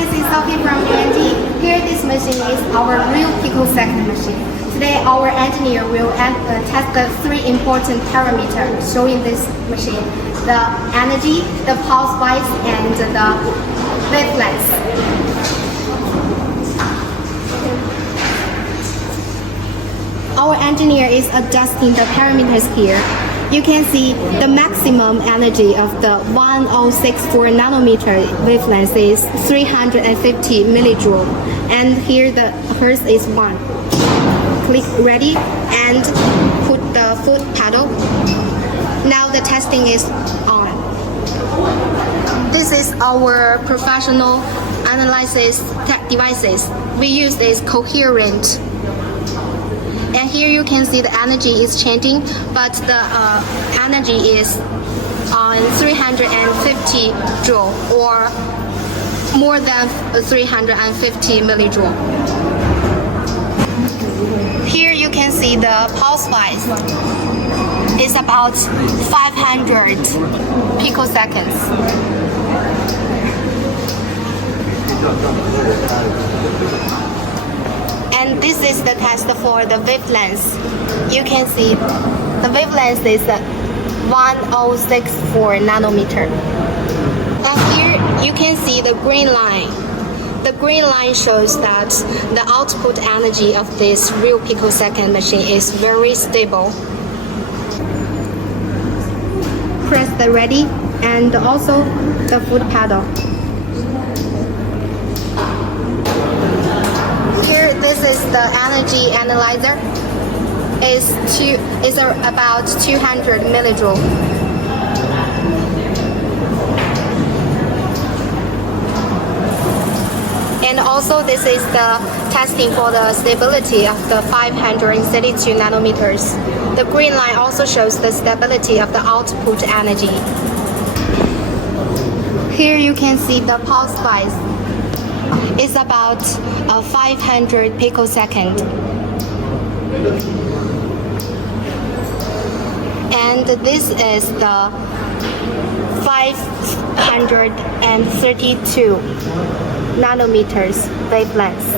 this is Sophie from Newangie. Here, this machine is our real Picosecond machine. Today, our engineer will test the three important parameters showing this machine: the energy, the pulse width, and the wavelength. Our engineer is adjusting the parameters here. You can see the maximum energy of the 1064 nanometer wavelength is 350 millijoule, and here the Hertz is 1. Click ready and put the foot pedal. Now the testing is on. This is our professional analysis devices. We use this coherent. And here you can see the energy is changing, but the energy is on 350 joule or more than 350 millijoule. Here you can see the pulse width is about 500 picoseconds. And this is the test for the wavelength. You can see the wavelength is 1064 nanometer. And here you can see the green line. The green line shows that the output energy of this real picosecond machine is very stable. Press the ready and also the foot pedal. This is the energy analyzer. Is about 200 millijoule. And also this is the testing for the stability of the 532 nanometers. The green line also shows the stability of the output energy. Here you can see the pulse width. It's about 500 picosecond. And this is the 532 nanometers wavelength.